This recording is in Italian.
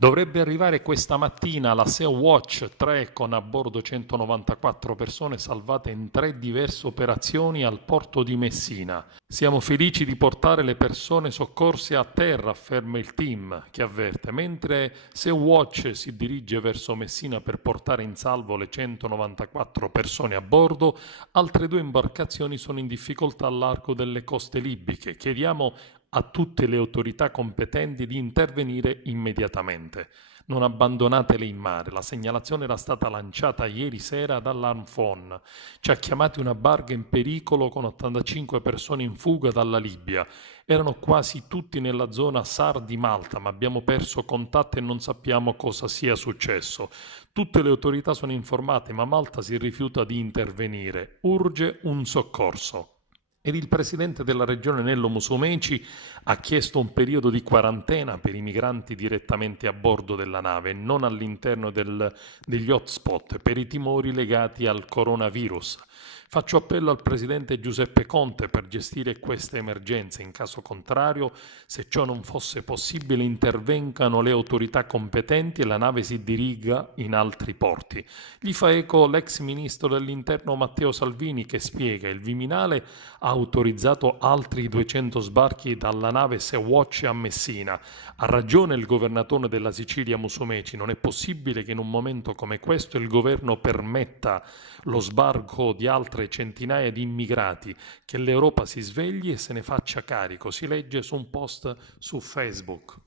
Dovrebbe arrivare questa mattina la Sea-Watch 3 con a bordo 194 persone salvate in 3 diverse operazioni al porto di Messina. Siamo felici di portare le persone soccorse a terra, afferma il team, che avverte. Mentre Sea-Watch si dirige verso Messina per portare in salvo le 194 persone a bordo, altre 2 imbarcazioni sono in difficoltà al largo delle coste libiche. Chiediamo a tutte le autorità competenti di intervenire immediatamente. Non abbandonatele in mare. La segnalazione era stata lanciata ieri sera dall'Alarm Phone. Ci ha chiamati una barca in pericolo con 85 persone in fuga dalla Libia. Erano quasi tutti nella zona SAR di Malta, ma abbiamo perso contatto e non sappiamo cosa sia successo. Tutte le autorità sono informate, ma Malta si rifiuta di intervenire. Urge un soccorso. Ed il presidente della regione Nello Musumeci ha chiesto un periodo di quarantena per i migranti direttamente a bordo della nave e non all'interno degli hotspot per i timori legati al coronavirus. Faccio appello al presidente Giuseppe Conte per gestire queste emergenze. In caso contrario, se ciò non fosse possibile, intervengano le autorità competenti e la nave si diriga in altri porti. Gli fa eco l'ex ministro dell'Interno Matteo Salvini, che spiega: il Viminale ha autorizzato altri 200 sbarchi dalla nave Sea-Watch a Messina. Ha ragione il governatore della Sicilia Musumeci: non è possibile che in un momento come questo il governo permetta lo sbarco di altre centinaia di immigrati. Che l'Europa si svegli e se ne faccia carico. Si legge su un post su Facebook.